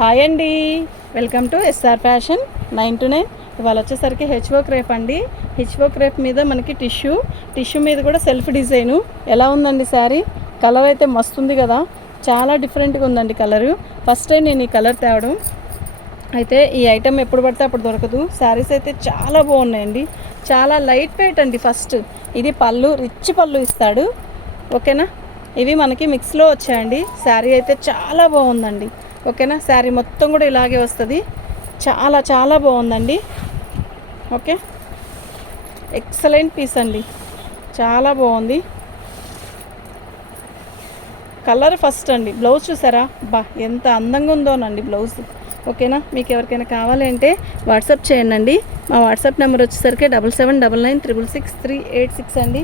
Hi అండి, welcome to SR fashion 9 to 9. ఇవాళ వచ్చేసరికి హెచ్ఓ క్రేప్ అండి. హెచ్ఓ క్రేప్ మీద మనకి టిష్యూ మీద కూడా సెల్ఫ్ డిజైను. ఎలా ఉందండి శారీ? కలర్ అయితే మస్తు ఉంది కదా, చాలా డిఫరెంట్గా ఉందండి కలరు. ఫస్ట్ టైం నేను ఈ కలర్ తేవడం. అయితే ఈ ఐటెం ఎప్పుడు పడితే అప్పుడు దొరకదు. శారీస్ అయితే చాలా బాగున్నాయండి, చాలా లైట్ వెయిట్ అండి. ఫస్ట్ ఇది పళ్ళు, రిచ్ పళ్ళు ఇస్తాడు, ఓకేనా. ఇవి మనకి మిక్స్లో వచ్చాయండి. శారీ అయితే చాలా బాగుందండి, ఓకేనా. శారీ మొత్తం కూడా ఇలాగే వస్తుంది, చాలా చాలా బాగుందండి. ఓకే, ఎక్సలెంట్ పీస్ అండి, చాలా బాగుంది. కలర్ ఫస్ట్ అండి. బ్లౌజ్ చూసారా, బా ఎంత అందంగా ఉందోనండి బ్లౌజ్, ఓకేనా. మీకు ఎవరికైనా కావాలి అంటే వాట్సాప్ చేయండి. మా వాట్సాప్ నెంబర్ వచ్చేసరికి 7799666386 అండి.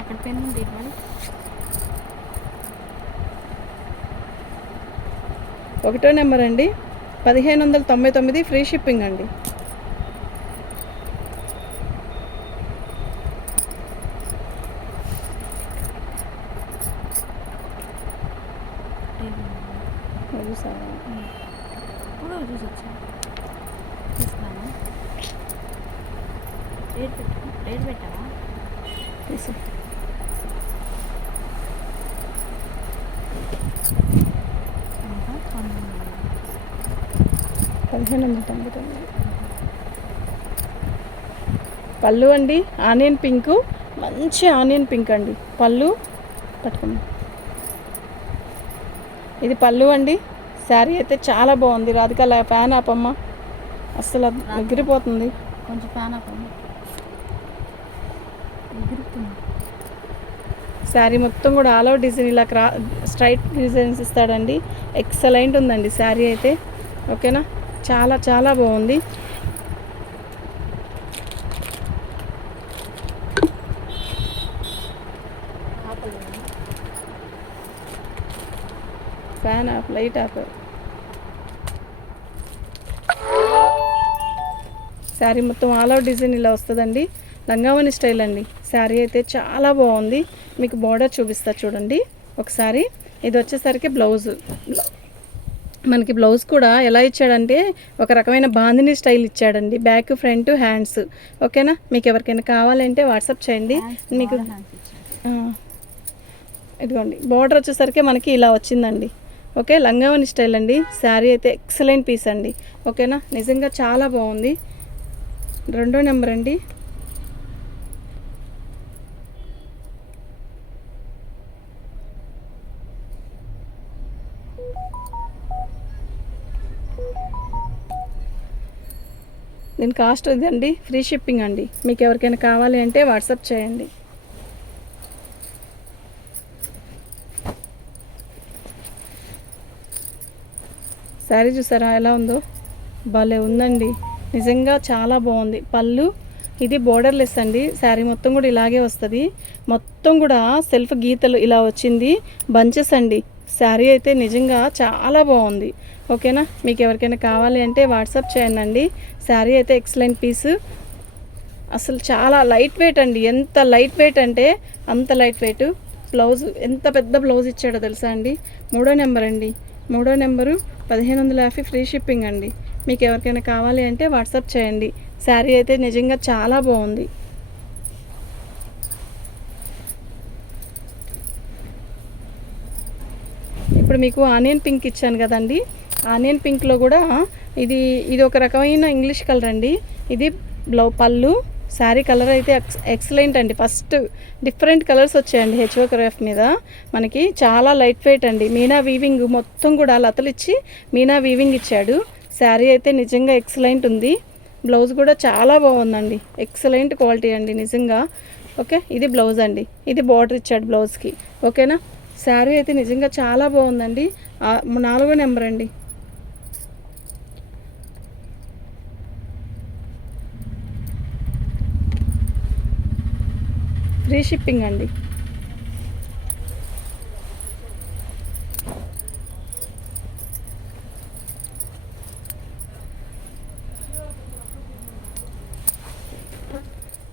అక్కడ పెన్ ఉంది, 1వ నెంబర్ అండి, 1599, ఫ్రీ షిప్పింగ్ అండి. పెట్టావా? 1599. పళ్ళు అండి, ఆనియన్ పింక్, మంచి ఆనియన్ పింక్ అండి పళ్ళు. పట్టుకోండి, ఇది పళ్ళు అండి. శారీ అయితే చాలా బాగుంది. రాధిక ఫ్యాన్ ఆపమ్మ, అస్సలు ఎగిరిపోతుంది. కొంచెం ఫ్యాన్ ఆపమ్మ, ఎగిరిపోతుంది. శారీ మొత్తం కూడా ఆల్ ఓవర్ డిజైన్ ఇలా స్ట్రైట్ డిజైన్స్ ఇస్తాడండి. ఎక్సలెంట్ ఉందండి శారీ అయితే, ఓకేనా. చాలా చాలా బాగుంది. Fan of, light of. Sari మొత్తం ఆల్ ఓవర్ డిజైన్ ఇలా వస్తుందండి. లంగావని స్టైల్ అండి. శారీ అయితే చాలా బాగుంది. మీకు బార్డర్ చూపిస్తా చూడండి ఒకసారి. ఇది వచ్చేసరికి బ్లౌజు. మనకి బ్లౌజ్ కూడా ఎలా ఇచ్చాడంటే ఒక రకమైన బాందిని స్టైల్ ఇచ్చాడండి. బ్యాక్, ఫ్రంట్, హ్యాండ్స్, ఓకేనా. మీకు ఎవరికైనా కావాలంటే వాట్సాప్ చేయండి. మీకు ఇదిగోండి బార్డర్ వచ్చేసరికి మనకి ఇలా వచ్చిందండి, ఓకే. లంగావని స్టైల్ అండి. శారీ అయితే ఎక్సలెంట్ పీస్ అండి, ఓకేనా. నిజంగా చాలా బాగుంది. 2వ నెంబర్ అండి, దీని కాస్ట్ ఇదండి, ఫ్రీ షిప్పింగ్ అండి. మీకు ఎవరికైనా కావాలి అంటే వాట్సాప్ చేయండి. శారీ చూసారా ఎలా ఉందో, భలే ఉందండి, నిజంగా చాలా బాగుంది. పళ్ళు ఇది బోర్డర్లెస్ అండి. శారీ మొత్తం కూడా ఇలాగే వస్తుంది. మొత్తం కూడా సెల్ఫ్ గీతలు ఇలా వచ్చింది, బంచెస్ అండి. శారీ అయితే నిజంగా చాలా బాగుంది, ఓకేనా. మీకు ఎవరికైనా కావాలి అంటే వాట్సాప్ చేయండి. శారీ అయితే ఎక్సలెంట్ పీసు, అసలు చాలా లైట్ వెయిట్ అండి. ఎంత లైట్ వెయిట్ అంటే అంత లైట్ వెయిట్. బ్లౌజ్ ఎంత పెద్ద బ్లౌజ్ ఇచ్చాడో తెలుసా అండి. 3వ నెంబర్ అండి, 3వ నెంబరు 1550, ఫ్రీ షిప్పింగ్ అండి. మీకు ఎవరికైనా కావాలి అంటే వాట్సాప్ చేయండి. శారీ అయితే నిజంగా చాలా బాగుంది. ఇప్పుడు మీకు ఆనియన్ పింక్ ఇచ్చాను కదండి. ఆనియన్ పింక్లో కూడా ఇది ఒక రకమైన ఇంగ్లీష్ కలర్ అండి. ఇది పళ్ళు. శారీ కలర్ అయితే ఎక్సలెంట్ అండి. ఫస్ట్ డిఫరెంట్ కలర్స్ వచ్చాయండి హెచ్ఓ క్రాఫ్ట్ మీద. మనకి చాలా లైట్ వెయిట్ అండి. మీనా వీవింగ్ మొత్తం కూడా లతలు ఇచ్చి మీనా వీవింగ్ ఇచ్చాడు. శారీ అయితే నిజంగా ఎక్సలెంట్ ఉంది. బ్లౌజ్ కూడా చాలా బాగుందండి, ఎక్సలెంట్ క్వాలిటీ అండి నిజంగా, ఓకే. ఇది బ్లౌజ్ అండి, ఇది బార్డర్ ఇచ్చాడు బ్లౌజ్కి, ఓకేనా. శారీ అయితే నిజంగా చాలా బాగుందండి. 4వ నెంబర్ అండి, ఫ్రీ షిప్పింగ్ అండి.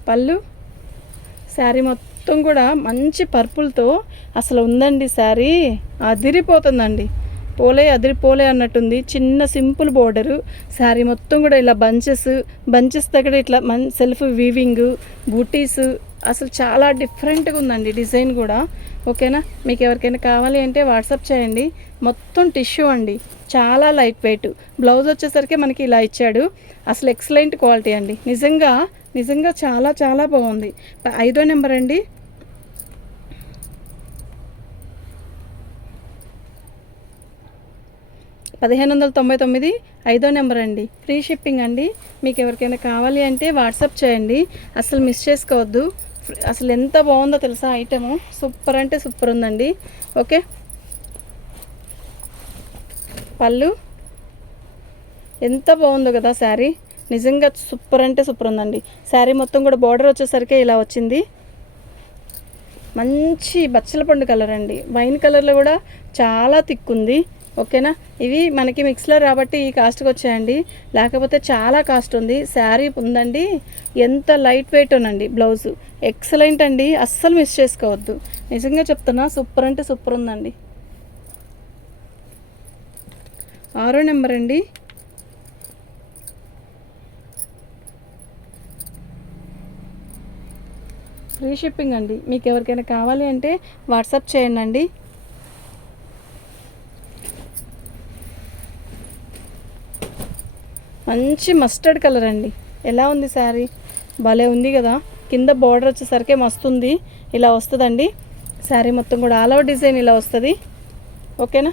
పళ్ళు శారీ మొత్తం కూడా మంచి పర్పుల్తో అసలు ఉందండి శారీ. అదిరిపోతుందండి. అదిరిపోలే అన్నట్టుంది. చిన్న సింపుల్ బోర్డరు, శారీ మొత్తం కూడా ఇలా బంచెస్ దగ్గర ఇట్లా సెల్ఫ్ వీవింగ్, బూటీస్, అసలు చాలా డిఫరెంట్గా ఉందండి డిజైన్ కూడా. ఓకేనా, మీకు ఎవరికైనా కావాలి అంటే వాట్సాప్ చేయండి. మొత్తం టిష్యూ అండి, చాలా లైట్ వెయిట్. బ్లౌజ్ వచ్చేసరికి మనకి ఇలా ఇచ్చాడు. అసలు ఎక్సలెంట్ క్వాలిటీ అండి, నిజంగా చాలా చాలా బాగుంది. 5వ నెంబర్ అండి. $1599, 5వ నెంబర్ అండి. ఫ్రీ షిప్పింగ్ అండి. మీకు ఎవరికైనా కావాలి అంటే వాట్సాప్ చేయండి, అసలు మిస్ చేసుకోవద్దు. అసలు ఎంత బాగుందో తెలుసా ఐటము, సూపర్ అంటే సూపర్ ఉందండి. ఓకే, పళ్ళు ఎంత బాగుందో కదా శారీ, నిజంగా సూపర్ అంటే సూపర్ ఉందండి. శారీ మొత్తం కూడా బార్డర్ వచ్చేసరికి ఇలా వచ్చింది. మంచి బచ్చల పండు కలర్ అండి, వైన్ కలర్లో కూడా చాలా థిక్ ఉంది. ఓకేనా, ఇవి మనకి మిక్స్లో కాబట్టి ఈ కాస్ట్కి వచ్చాయండి, లేకపోతే చాలా కాస్ట్ ఉంది. శారీ ఉందండి, ఎంత లైట్ వెయిట్ ఉనండి. బ్లౌజు ఎక్సలెంట్ అండి, అస్సలు మిస్ చేసుకోవద్దు. నిజంగా చెప్తున్నా, సూపర్ అంటే సూపర్ ఉందండి. 6వ నెంబర్ అండి. ఫ్రీ షిప్పింగ్ అండి. మీకు ఎవరికైనా కావాలి అంటే వాట్సాప్ చేయండి అండి. మంచి మస్టర్డ్ కలర్ అండి, ఎలా ఉంది శారీ, భలే ఉంది కదా. కింద బార్డర్ వచ్చేసరికి మస్తు ఉంది, ఇలా వస్తుందండి. శారీ మొత్తం కూడా ఆల్ ఓవర్ డిజైన్ ఇలా వస్తుంది. ఓకేనా,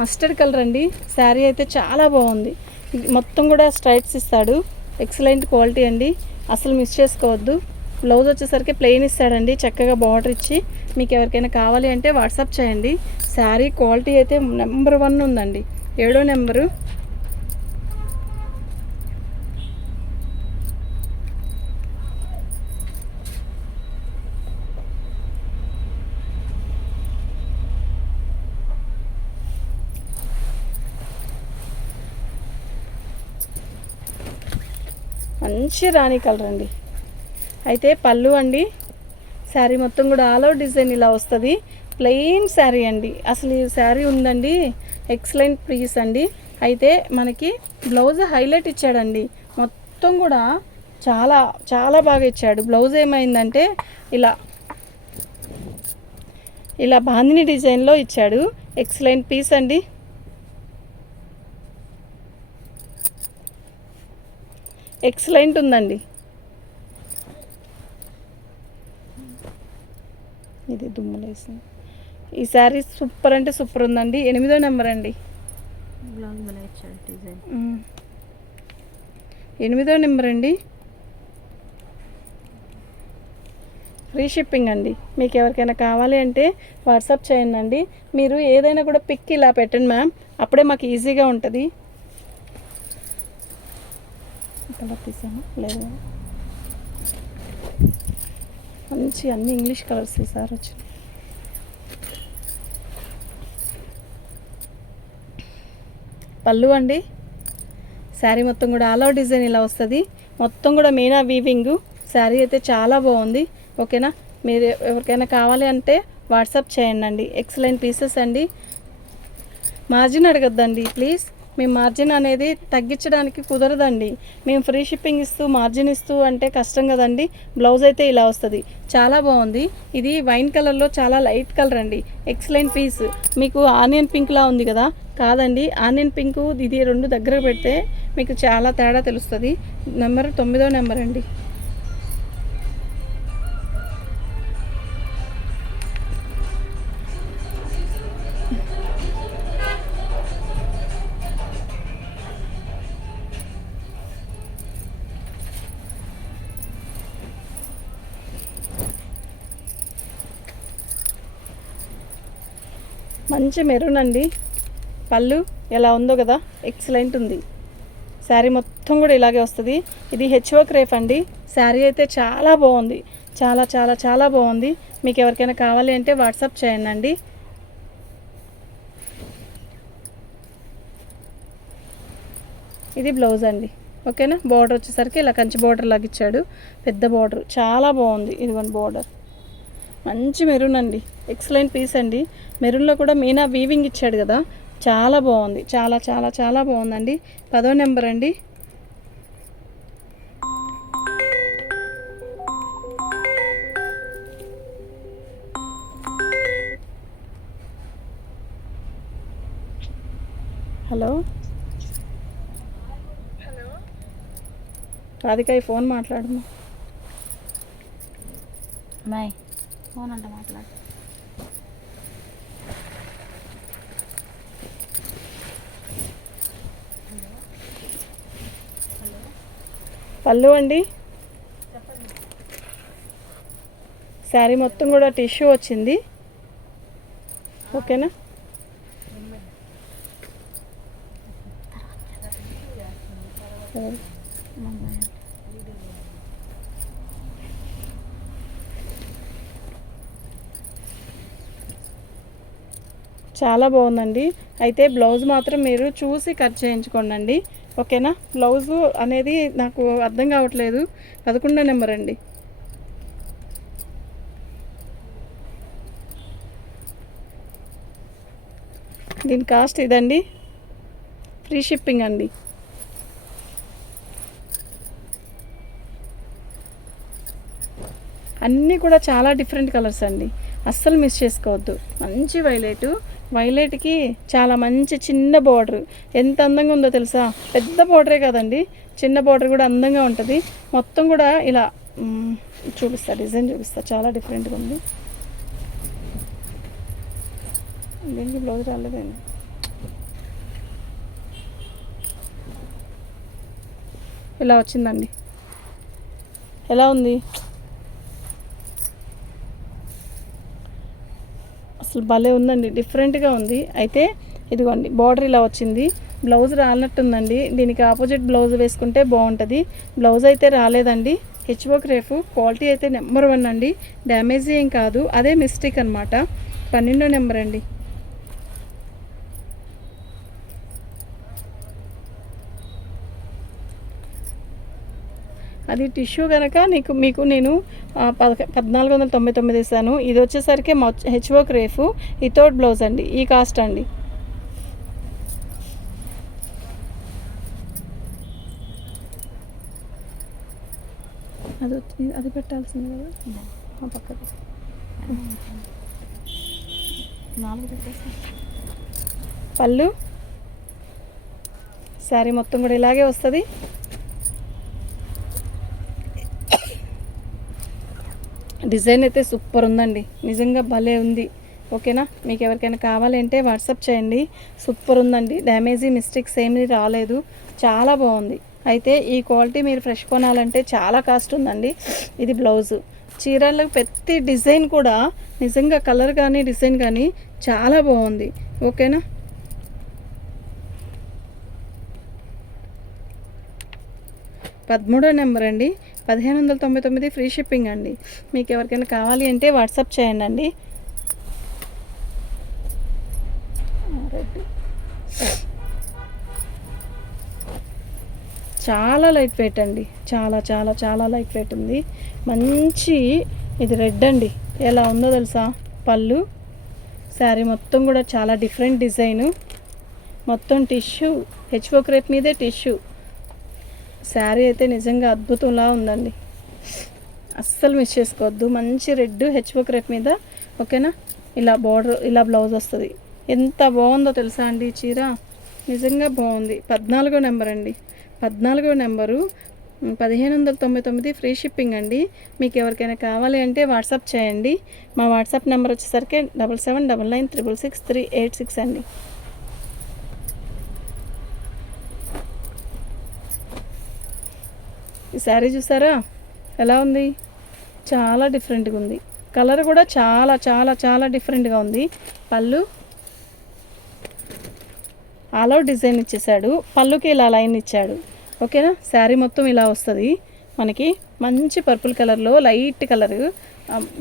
మస్టర్డ్ కలర్ అండి. శారీ అయితే చాలా బాగుంది, మొత్తం కూడా స్ట్రైట్స్ ఇస్తాడు. ఎక్సలెంట్ క్వాలిటీ అండి, అసలు మిస్ చేసుకోవద్దు. బ్లౌజ్ వచ్చేసరికి ప్లెయిన్ ఇస్తాడండి, చక్కగా బార్డర్ ఇచ్చి. మీకు ఎవరికైనా కావాలి అంటే వాట్సాప్ చేయండి. శారీ క్వాలిటీ అయితే నెంబర్ 1 ఉందండి. 7వ నెంబరు. మంచి రాణి కలర్ అండి. అయితే పళ్ళు అండి, శారీ మొత్తం కూడా ఆల్ ఓవర్ డిజైన్ ఇలా వస్తుంది. ప్లెయిన్ శారీ అండి, అసలు ఈ శారీ ఉందండి, ఎక్సలెంట్ పీస్ అండి. అయితే మనకి బ్లౌజ్ హైలైట్ ఇచ్చాడండి, మొత్తం కూడా చాలా చాలా బాగా ఇచ్చాడు. బ్లౌజ్ ఏమైందంటే ఇలా బాందిని డిజైన్లో ఇచ్చాడు. ఎక్సలెంట్ పీస్ అండి. ఎక్సలెంట్ ఉందండి. ఇది దుమ్ములేసింది. ఈ శారీ సూపర్ అంటే సూపర్ ఉందండి. 8వ నెంబర్ అండి. 8వ నెంబర్ అండి. ఫ్రీ షిప్పింగ్ అండి. మీకు ఎవరికైనా కావాలి అంటే వాట్సాప్ చేయండి అండి. మీరు ఏదైనా కూడా పిక్ ఇలా పెట్టండి మ్యామ్, అప్పుడే మాకు ఈజీగా ఉంటుంది. కలర్ తీసాను లేదు, మంచి అన్ని ఇంగ్లీష్ కలర్స్ ఈసారి వచ్చి. పళ్ళు అండి, శారీ మొత్తం కూడా ఆల్ ఓవర్ డిజైన్ ఇలా వస్తుంది. మొత్తం కూడా మీనా వీవింగ్. శారీ అయితే చాలా బాగుంది. ఓకేనా, మీరు ఎవరికైనా కావాలి అంటే వాట్సాప్ చేయండి అండి. ఎక్సలెంట్ పీసెస్ అండి. మార్జిన్ అడగద్దండి ప్లీజ్, మేము మార్జిన్ అనేది తగ్గించడానికి కుదరదండి. మేము ఫ్రీ షిప్పింగ్ ఇస్తూ మార్జిన్ ఇస్తూ అంటే కష్టం కదండి. బ్లౌజ్ అయితే ఇలా వస్తుంది, చాలా బాగుంది. ఇది వైన్ కలర్లో చాలా లైట్ కలర్ అండి, ఎక్సలెంట్ పీస్. మీకు ఆనియన్ పింక్లా ఉంది కదా, కాదండి ఆనియన్ పింకు ఇది 2 దగ్గర పెడితే మీకు చాలా తేడా తెలుస్తుంది. 9వ నెంబర్ అండి. మంచి మెరూన్ అండి. పళ్ళు ఎలా ఉందో కదా, ఎక్సలెంట్ ఉంది. శారీ మొత్తం కూడా ఇలాగే వస్తుంది. ఇది హెచ్ఓ క్రేప్ అండి. శారీ అయితే చాలా బాగుంది, చాలా చాలా చాలా బాగుంది. మీకు ఎవరికైనా కావాలి అంటే వాట్సాప్ చేయండి అండి. ఇది బ్లౌజ్ అండి. ఓకేనా, బార్డర్ వచ్చేసరికి ఇలా కంచి బార్డర్ లాగా ఇచ్చాడు, పెద్ద బార్డర్, చాలా బాగుంది. ఇదిగోండి బార్డర్, మంచి మెరూన్ అండి, ఎక్సలెంట్ పీస్ అండి. మెరూన్లో కూడా మీనా వీవింగ్ ఇచ్చాడు కదా, చాలా బాగుంది, చాలా చాలా చాలా బాగుందండి. 10వ నెంబర్ అండి. హలో రాధిక, ఈ ఫోన్ మాట్లాడమ్మా. అమ్మాయి ఫోన్ అంట మాట్లాడు. పళ్ళు అండి, శారీ మొత్తం కూడా టిష్యూ వచ్చింది. ఓకేనా? చాలా బాగుందండి. అయితే బ్లౌజ్ మాత్రం మీరు చూసి కట్ చేయించుకోండి. ఓకేనా? బ్లౌజు అనేది నాకు అర్థం కావట్లేదు. 11వ నెంబర్ అండి. దీని కాస్ట్ ఇదండి, ఫ్రీ షిప్పింగ్ అండి. అన్నీ కూడా చాలా డిఫరెంట్ కలర్స్ అండి, అస్సలు మిస్ చేసుకోవద్దు. మంచి వైలెట్కి చాలా మంచి చిన్న బార్డర్, ఎంత అందంగా ఉందో తెలుసా? పెద్ద బార్డరే కదండి, చిన్న బార్డర్ కూడా అందంగా ఉంటుంది. మొత్తం కూడా ఇలా చూపిస్తా, డిజైన్ చూపిస్తా, చాలా డిఫరెంట్గా ఉంది. దీనికి బ్లౌజ్ రాలేదండి. ఇలా వచ్చిందండి. ఎలా ఉంది? అసలు భలే ఉందండి, డిఫరెంట్గా ఉంది. అయితే ఇదిగోండి బార్డర్ ఇలా వచ్చింది, బ్లౌజ్ రానట్టుందండి. దీనికి ఆపోజిట్ బ్లౌజ్ వేసుకుంటే బాగుంటుంది. బ్లౌజ్ అయితే రాలేదండి. హెచ్ఓ క్రేఫ్ క్వాలిటీ అయితే నెంబర్ 1 అండి, డ్యామేజ్ ఏం కాదు, అదే మిస్టేక్ అనమాట. 12వ నెంబర్ అండి. అది టిష్యూ కనుక మీకు నేను 1499 ఇస్తాను. ఇది వచ్చేసరికి హెచ్ఓ క్రేఫ్ వితౌట్ బ్లౌజ్ అండి, ఈ కాస్ట్ అండి. అది పెట్టాల్సింది కదా పక్కకు. 4 పెట్టేసి పళ్ళు, శారీ మొత్తం కూడా ఇలాగే వస్తుంది. డిజైన్ అయితే సూపర్ ఉందండి, నిజంగా భలే ఉంది. ఓకేనా? మీకు ఎవరికైనా కావాలంటే వాట్సాప్ చేయండి. సూపర్ ఉందండి, డ్యామేజీ మిస్టేక్స్ ఏమీ రాలేదు, చాలా బాగుంది. అయితే ఈ క్వాలిటీ మీరు ఫ్రెష్ కొనాలంటే చాలా కాస్ట్ ఉందండి. ఇది బ్లౌజు. చీరలకు ప్రతి డిజైన్ కూడా నిజంగా కలర్ కానీ డిజైన్ కానీ చాలా బాగుంది. ఓకేనా? పదమూడో నెంబర్ అండి, 1599 ఫ్రీ షిప్పింగ్ అండి. మీకు ఎవరికైనా కావాలి అంటే వాట్సాప్ చేయండి. చాలా లైట్ వెయిట్ అండి, చాలా చాలా చాలా లైట్ వెయిట్ ఉంది. మంచి ఇది రెడ్ అండి, ఎలా ఉందో తెలుసా? పళ్ళు, శారీ మొత్తం కూడా చాలా డిఫరెంట్ డిజైను, మొత్తం టిష్యూ, హెచ్ఓ క్రేప్ మీదే టిష్యూ. శారీ అయితే నిజంగా అద్భుతంలా ఉందండి, అస్సలు మిస్ చేసుకోవద్దు. మంచి రెడ్ హెచ్ఓ క్రేప్ మీద. ఓకేనా? ఇలా బార్డర్, ఇలా బ్లౌజ్ వస్తుంది. ఎంత బాగుందో తెలుసా అండి ఈ చీర, నిజంగా బాగుంది. 14వ నెంబర్ అండి, 14వ నెంబరు 1599 ఫ్రీ షిప్పింగ్ అండి. మీకు ఎవరికైనా కావాలి అంటే వాట్సాప్ చేయండి. మా వాట్సాప్ నెంబర్ వచ్చేసరికి 7799666386 అండి. ఈ శారీ చూసారా ఎలా ఉంది? చాలా డిఫరెంట్గా ఉంది, కలర్ కూడా చాలా చాలా చాలా డిఫరెంట్గా ఉంది. పళ్ళు ఆల్ అవుట్ డిజైన్ ఇచ్చేసాడు, పళ్ళుకి ఇలా లైన్ ఇచ్చాడు. ఓకేనా? శారీ మొత్తం ఇలా వస్తుంది మనకి, మంచి పర్పుల్ కలర్లో లైట్ కలర్,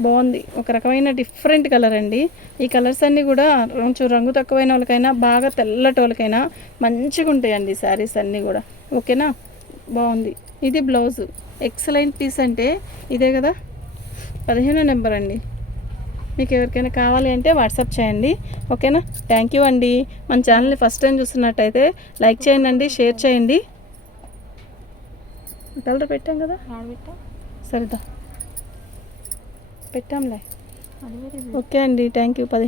బాగుంది. ఒక రకమైన డిఫరెంట్ కలర్ అండి. ఈ కలర్స్ అన్నీ కూడా కొంచెం రంగు తక్కువైన వాళ్ళకైనా బాగా తెల్లటోళ్ళకైనా మంచిగా ఉంటాయండి శారీస్ అన్నీ కూడా. ఓకేనా? బాగుంది. ఇది బ్లౌజు, ఎక్సలెంట్ పీస్ అంటే ఇదే కదా. 15వ నెంబర్ అండి. మీకు ఎవరికైనా కావాలి అంటే వాట్సాప్ చేయండి. ఓకేనా? థ్యాంక్ యూ అండి. మన ఛానల్ని ఫస్ట్ టైం చూస్తున్నట్టయితే లైక్ చేయండి, షేర్ చేయండి. కలర్ పెట్టాం కదా, ఆడబెట్టా సరేదా పెట్టాంలే. అది వేరే ఓకే అండి, థ్యాంక్ యూ.